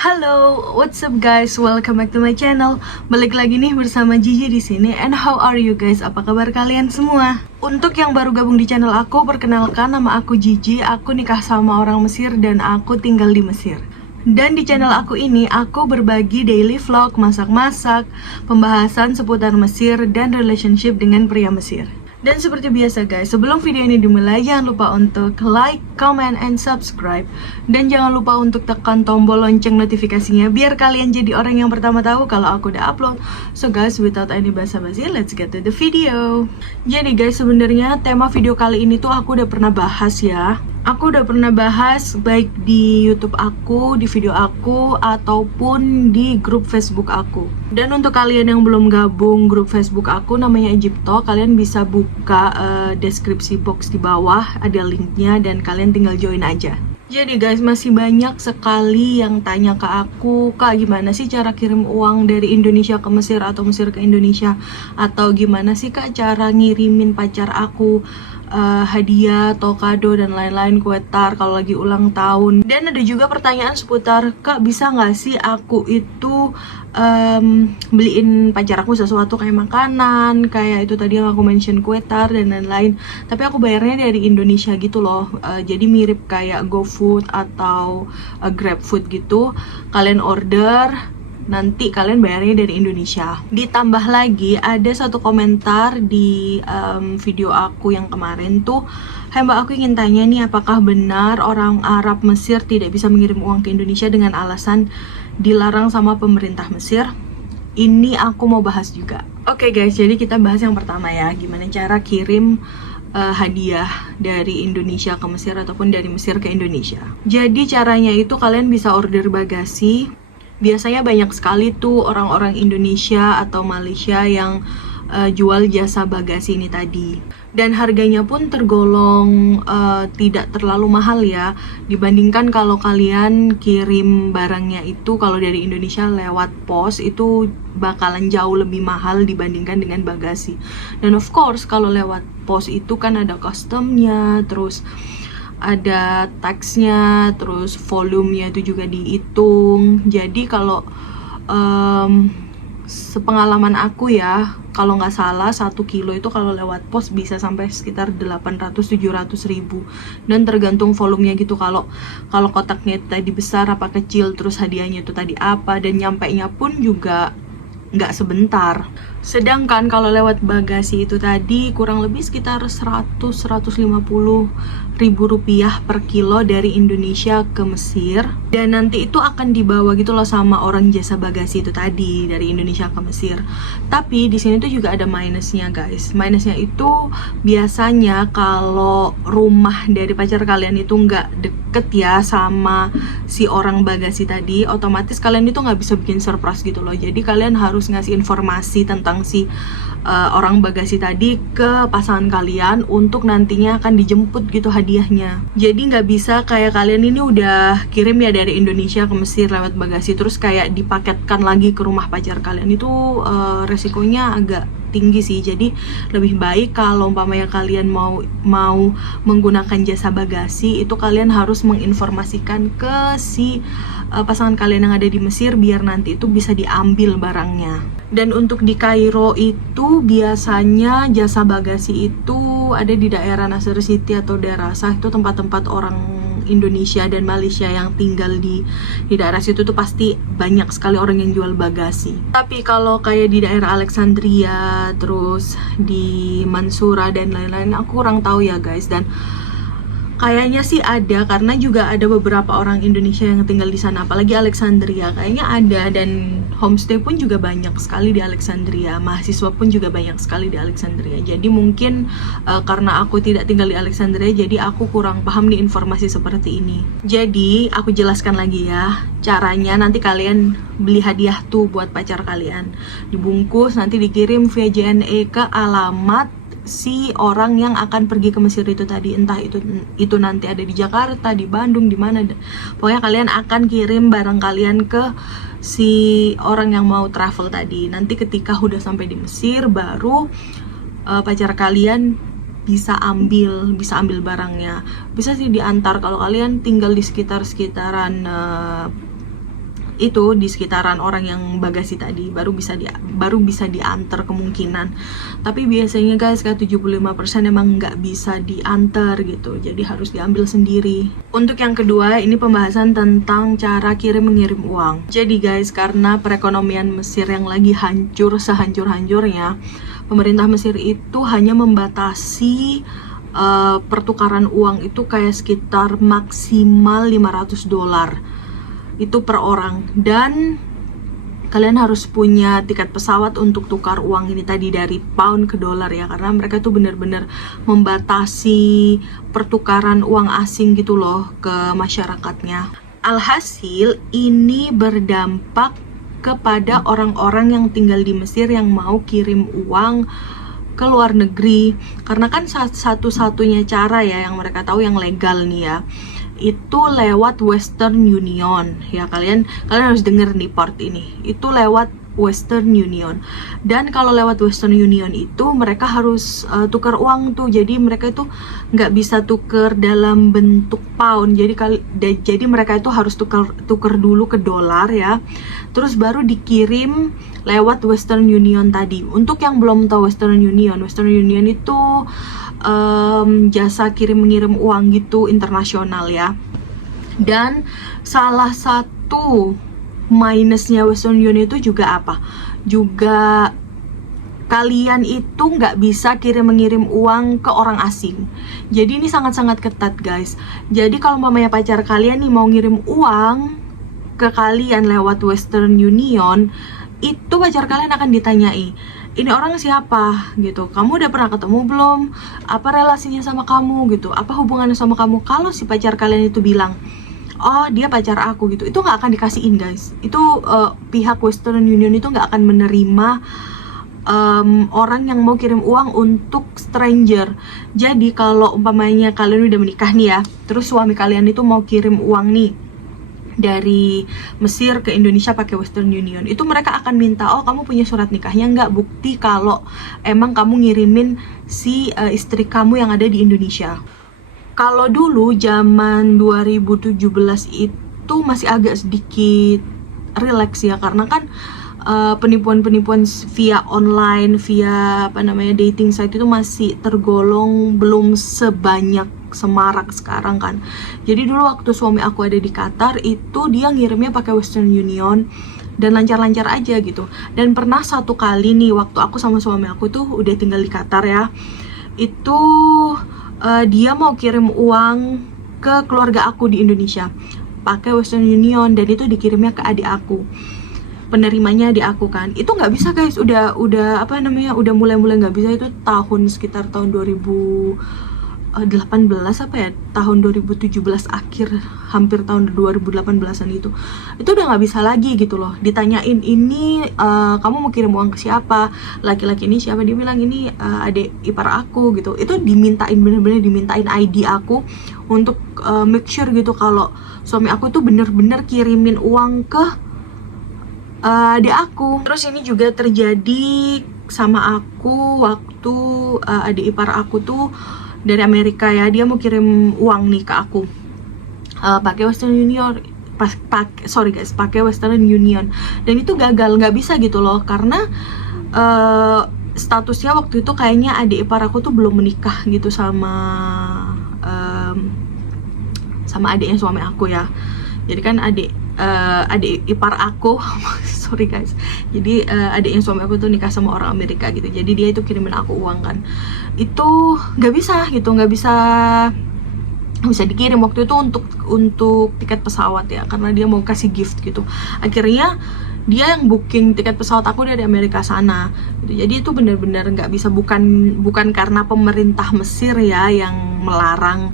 Halo, what's up guys? Welcome back to my channel. Balik lagi nih bersama Gigi di sini. And how are you guys? Apa kabar kalian semua? Untuk yang baru gabung di channel aku, perkenalkan nama aku Gigi. Aku nikah sama orang Mesir dan aku tinggal di Mesir. Dan di channel aku ini, aku berbagi daily vlog, masak-masak, pembahasan seputar Mesir dan relationship dengan pria Mesir. Dan seperti biasa guys, sebelum video ini dimulai, jangan lupa untuk like, comment, and subscribe. Dan jangan lupa untuk tekan tombol lonceng notifikasinya, biar kalian jadi orang yang pertama tahu kalau aku udah upload. So guys, without any basa-basi, let's get to the video. Jadi guys, sebenarnya tema video kali ini tuh aku udah pernah bahas ya. Aku udah pernah bahas baik di YouTube aku, di video aku, ataupun di grup Facebook aku. Dan untuk kalian yang belum gabung grup Facebook aku, namanya Egypto, kalian bisa buka deskripsi box di bawah, ada linknya dan kalian tinggal join aja. Jadi guys, masih banyak sekali yang tanya ke aku, Kak, gimana sih cara kirim uang dari Indonesia ke Mesir atau Mesir ke Indonesia? Atau gimana sih Kak cara ngirimin pacar aku hadiah atau kado dan lain-lain, kue tar kalau lagi ulang tahun. Dan ada juga pertanyaan seputar, Kak, bisa nggak sih aku itu beliin pacar aku sesuatu kayak makanan, kayak itu tadi yang aku mention, kue tar dan lain-lain, tapi aku bayarnya dari Indonesia gitu loh. Jadi mirip kayak GoFood atau GrabFood gitu. Kalian order, nanti kalian bayarnya dari Indonesia. Ditambah lagi ada satu komentar di video aku yang kemarin tuh, "Hai Mbak, aku ingin tanya nih, apakah benar orang Arab Mesir tidak bisa mengirim uang ke Indonesia dengan alasan dilarang sama pemerintah Mesir?" Ini aku mau bahas juga. Oke guys, jadi kita bahas yang pertama ya, gimana cara kirim hadiah dari Indonesia ke Mesir ataupun dari Mesir ke Indonesia. Jadi caranya itu kalian bisa order bagasi. Biasanya banyak sekali tuh orang-orang Indonesia atau Malaysia yang jual jasa bagasi ini tadi. Dan harganya pun tergolong tidak terlalu mahal ya, dibandingkan kalau kalian kirim barangnya itu kalau dari Indonesia lewat pos, itu bakalan jauh lebih mahal dibandingkan dengan bagasi. Dan of course kalau lewat pos itu kan ada customnya, terus ada taxnya, terus volumenya itu juga dihitung. Jadi kalau sepengalaman aku ya, kalau nggak salah 1 kilo itu kalau lewat pos bisa sampai sekitar 800-700 ribu. Dan tergantung volumenya gitu, kalau kotaknya itu tadi besar apa kecil, terus hadiahnya itu tadi apa, dan nyampainya pun juga nggak sebentar. Sedangkan kalau lewat bagasi itu tadi kurang lebih sekitar 100-150 ribu rupiah per kilo dari Indonesia ke Mesir. Dan nanti itu akan dibawa gitu loh sama orang jasa bagasi itu tadi dari Indonesia ke Mesir. Tapi di sini tuh juga ada minusnya guys. Minusnya itu biasanya kalau rumah dari pacar kalian itu nggak deket ya sama si orang bagasi tadi, otomatis kalian itu nggak bisa bikin surprise gitu loh. Jadi kalian harus ngasih informasi tentang si orang bagasi tadi ke pasangan kalian untuk nantinya akan dijemput gitu hadiahnya. Jadi nggak bisa kayak kalian ini udah kirim ya dari Indonesia ke Mesir lewat bagasi, terus kayak dipaketkan lagi ke rumah pacar kalian. Itu resikonya agak tinggi sih. Jadi lebih baik kalau umpamanya kalian mau menggunakan jasa bagasi, itu kalian harus menginformasikan ke si pasangan kalian yang ada di Mesir biar nanti itu bisa diambil barangnya. Dan untuk di Kairo itu biasanya jasa bagasi itu ada di daerah Nasr City atau Darasah, itu tempat-tempat orang Indonesia dan Malaysia yang tinggal di daerah situ tuh pasti banyak sekali orang yang jual bagasi. Tapi kalau kayak di daerah Alexandria, terus di Mansura dan lain-lain, aku kurang tahu ya guys. Dan kayaknya sih ada, karena juga ada beberapa orang Indonesia yang tinggal di sana, apalagi Alexandria kayaknya ada, dan homestay pun juga banyak sekali di Alexandria, mahasiswa pun juga banyak sekali di Alexandria. Jadi mungkin karena aku tidak tinggal di Alexandria, jadi aku kurang paham nih informasi seperti ini. Jadi aku jelaskan lagi ya caranya. Nanti kalian beli hadiah tuh buat pacar kalian, dibungkus, nanti dikirim via JNE ke alamat si orang yang akan pergi ke Mesir itu tadi. Entah itu nanti ada di Jakarta, di Bandung, di mana. Pokoknya kalian akan kirim barang kalian ke si orang yang mau travel tadi. Nanti ketika udah sampai di Mesir, baru pacar kalian bisa ambil barangnya. Bisa sih diantar kalau kalian tinggal di sekitaran itu di sekitaran orang yang bagasi tadi baru bisa diantar kemungkinan. Tapi biasanya guys kayak 75% emang nggak bisa diantar gitu, jadi harus diambil sendiri. Untuk yang kedua, ini pembahasan tentang cara kirim mengirim uang. Jadi guys, karena perekonomian Mesir yang lagi hancur sehancur-hancurnya, pemerintah Mesir itu hanya membatasi pertukaran uang itu kayak sekitar maksimal $500 itu per orang, dan kalian harus punya tiket pesawat untuk tukar uang ini tadi dari pound ke dolar ya, karena mereka tuh bener-bener membatasi pertukaran uang asing gitu loh ke masyarakatnya. Alhasil ini berdampak kepada orang-orang yang tinggal di Mesir yang mau kirim uang ke luar negeri, karena kan satu-satunya cara ya yang mereka tahu yang legal nih ya, itu lewat Western Union ya. Kalian harus denger nih part ini, itu lewat Western Union. Dan kalau lewat Western Union itu mereka harus tukar uang tuh, jadi mereka itu nggak bisa tukar dalam bentuk pound, jadi mereka itu harus tukar dulu ke dolar ya, terus baru dikirim lewat Western Union tadi. Untuk yang belum tahu Western Union itu jasa kirim mengirim uang gitu internasional ya. Dan salah satu minusnya Western Union itu juga apa? Juga kalian itu nggak bisa kirim mengirim uang ke orang asing. Jadi ini sangat-sangat ketat guys. Jadi kalau mamanya pacar kalian nih mau ngirim uang ke kalian lewat Western Union, itu pacar kalian akan ditanyai, ini orang siapa gitu, kamu udah pernah ketemu belum, apa relasinya sama kamu gitu, apa hubungannya sama kamu. Kalau si pacar kalian itu bilang, oh dia pacar aku gitu, itu nggak akan dikasihin guys. Itu pihak Western Union itu nggak akan menerima orang yang mau kirim uang untuk stranger. Jadi kalau umpamanya kalian udah menikah nih ya, terus suami kalian itu mau kirim uang nih dari Mesir ke Indonesia pakai Western Union, itu mereka akan minta, oh kamu punya surat nikahnya nggak, bukti kalau emang kamu ngirimin si istri kamu yang ada di Indonesia. Kalau dulu zaman 2017 itu masih agak sedikit relax ya, karena kan penipuan-penipuan via online, via dating site itu masih tergolong belum sebanyak semarak sekarang kan. Jadi dulu waktu suami aku ada di Qatar itu dia ngirimnya pakai Western Union dan lancar-lancar aja gitu. Dan pernah satu kali nih waktu aku sama suami aku tuh udah tinggal di Qatar ya, itu dia mau kirim uang ke keluarga aku di Indonesia pakai Western Union, dan itu dikirimnya ke adik aku, penerimanya adik aku kan. Itu nggak bisa guys, udah mulai nggak bisa. Itu sekitar tahun 2018 tahun 2017 akhir, hampir tahun 2018an itu udah nggak bisa lagi gitu loh. Ditanyain, ini kamu mau kirim uang ke siapa, laki-laki ini siapa, dia bilang ini adik ipar aku gitu. Itu bener-bener dimintain ID aku untuk make sure gitu kalau suami aku tuh bener-bener kirimin uang ke adik aku. Terus ini juga terjadi sama aku waktu adik ipar aku tuh dari Amerika ya, dia mau kirim uang nih ke aku pakai Western Union, pakai Western Union, dan itu gagal, nggak bisa gitu loh, karena statusnya waktu itu kayaknya adik ipar aku tuh belum menikah gitu sama adiknya suami aku ya. Jadi kan adik ipar aku sorry guys, jadi adiknya suami aku tuh nikah sama orang Amerika gitu, jadi dia itu kirimin aku uang kan. Itu nggak bisa gitu, nggak bisa dikirim waktu itu untuk tiket pesawat ya, karena dia mau kasih gift gitu. Akhirnya dia yang booking tiket pesawat aku dari Amerika sana gitu. Jadi itu benar-benar nggak bisa, bukan karena pemerintah Mesir ya yang melarang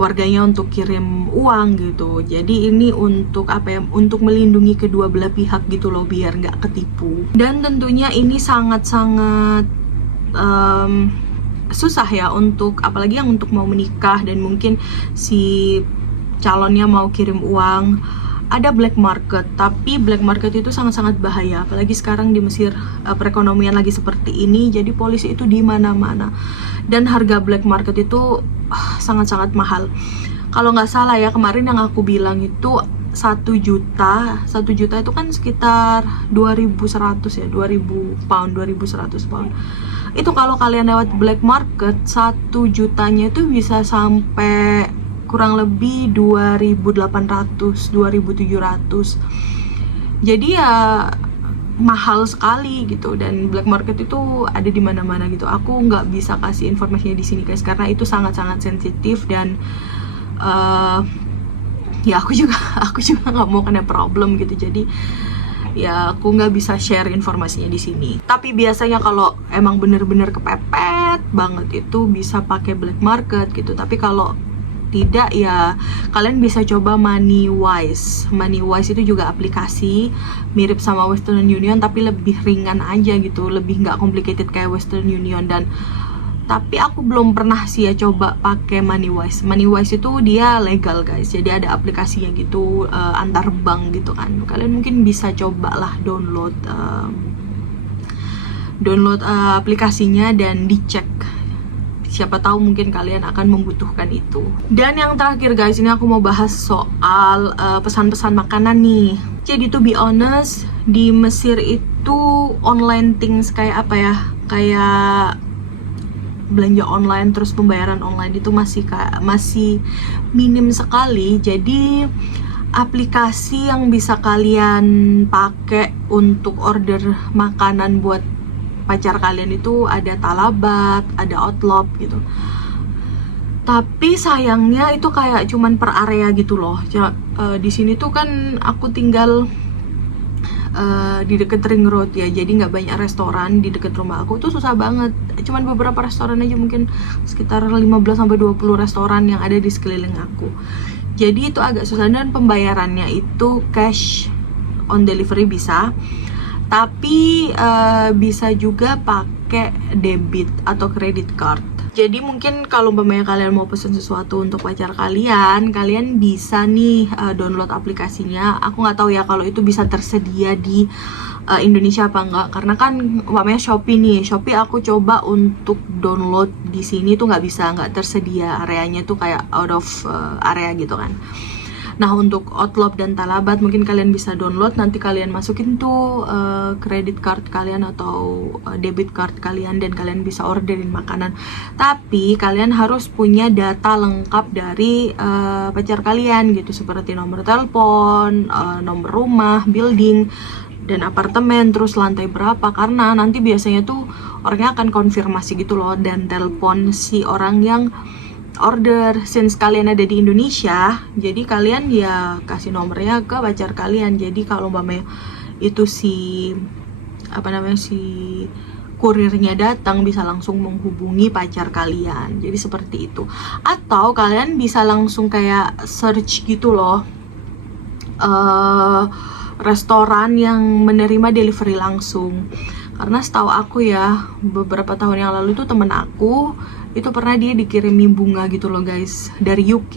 warganya untuk kirim uang gitu. Jadi ini untuk untuk melindungi kedua belah pihak gitu loh, biar nggak ketipu. Dan tentunya ini sangat-sangat susah ya, untuk apalagi yang untuk mau menikah dan mungkin si calonnya mau kirim uang. Ada black market, tapi black market itu sangat-sangat bahaya, apalagi sekarang di Mesir perekonomian lagi seperti ini, jadi polisi itu di mana-mana. Dan harga black market itu sangat-sangat mahal. Kalau nggak salah ya, kemarin yang aku bilang itu 1 juta itu kan sekitar 2.100 ya, 2.000 pound, 2.100 pound. Itu kalau kalian lewat black market, 1 jutanya itu bisa sampai kurang lebih 2.800, 2.700. Jadi ya mahal sekali gitu, dan black market itu ada di mana-mana gitu. Aku nggak bisa kasih informasinya di sini guys, karena itu sangat-sangat sensitif, dan ya aku juga nggak mau kena problem gitu. Jadi ya aku nggak bisa share informasinya di sini. Tapi biasanya kalau emang bener-bener kepepet banget itu bisa pakai black market gitu. Tapi kalau tidak ya kalian bisa coba Moneywise. Moneywise itu juga aplikasi mirip sama Western Union tapi lebih ringan aja gitu, lebih nggak complicated kayak Western Union. Dan tapi aku belum pernah sih ya coba pakai Moneywise. Moneywise itu dia legal guys, jadi ada aplikasinya gitu, antar bank gitu kan. Kalian mungkin bisa cobalah download aplikasinya dan dicek. Siapa tahu mungkin kalian akan membutuhkan itu. Dan yang terakhir guys, ini aku mau bahas soal pesan-pesan makanan nih. Jadi to be honest, di Mesir itu online things kayak apa ya, kayak belanja online terus pembayaran online itu masih minim sekali. Jadi aplikasi yang bisa kalian pakai untuk order makanan buat pacar kalian itu ada Talabat, ada Outlook gitu. Tapi sayangnya itu kayak cuman per area gitu loh. Di sini tuh kan aku tinggal di deket ring road ya, jadi nggak banyak restoran di deket rumah aku. Tuh susah banget, cuman beberapa restoran aja, mungkin sekitar 15-20 restoran yang ada di sekeliling aku. Jadi itu agak susah, dan pembayarannya itu cash on delivery bisa, tapi bisa juga pakai debit atau credit card. Jadi mungkin kalau umpamanya kalian mau pesen sesuatu untuk pacar kalian bisa nih download aplikasinya. Aku nggak tahu ya kalau itu bisa tersedia di Indonesia apa enggak, karena kan umpamanya Shopee nih, Shopee aku coba untuk download di sini tuh nggak tersedia, areanya tuh kayak out of area gitu kan. Nah untuk Outlook dan Talabat mungkin kalian bisa download, nanti kalian masukin tuh credit card kalian atau debit card kalian, dan kalian bisa orderin makanan. Tapi kalian harus punya data lengkap dari pacar kalian gitu, seperti nomor telepon, nomor rumah, building, dan apartemen, terus lantai berapa, karena nanti biasanya tuh orangnya akan konfirmasi gitu loh, dan telepon si orang yang order. Since kalian ada di Indonesia, jadi kalian ya kasih nomornya ke pacar kalian. Jadi kalau umpamanya itu si kurirnya datang, bisa langsung menghubungi pacar kalian. Jadi seperti itu. Atau kalian bisa langsung kayak search gitu loh, restoran yang menerima delivery langsung. Karena setahu aku ya, beberapa tahun yang lalu tuh temen aku itu pernah dia dikirimi bunga gitu loh guys, dari UK.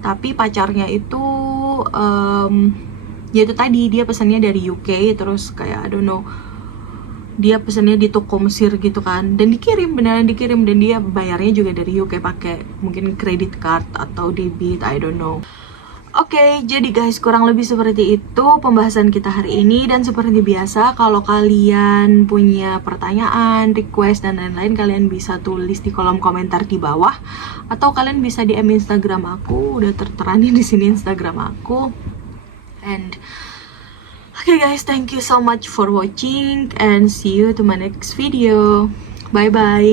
Tapi pacarnya itu ya itu tadi, dia pesannya dari UK, terus kayak I don't know, dia pesannya di toko Mesir gitu kan, dan beneran dikirim, dan dia bayarnya juga dari UK pakai mungkin credit card atau debit, I don't know. Oke, jadi guys, kurang lebih seperti itu pembahasan kita hari ini. Dan seperti biasa, kalau kalian punya pertanyaan, request, dan lain-lain, kalian bisa tulis di kolom komentar di bawah, atau kalian bisa DM Instagram aku. Udah tertera nih di sini Instagram aku. And okay guys, thank you so much for watching, and see you to my next video. Bye bye.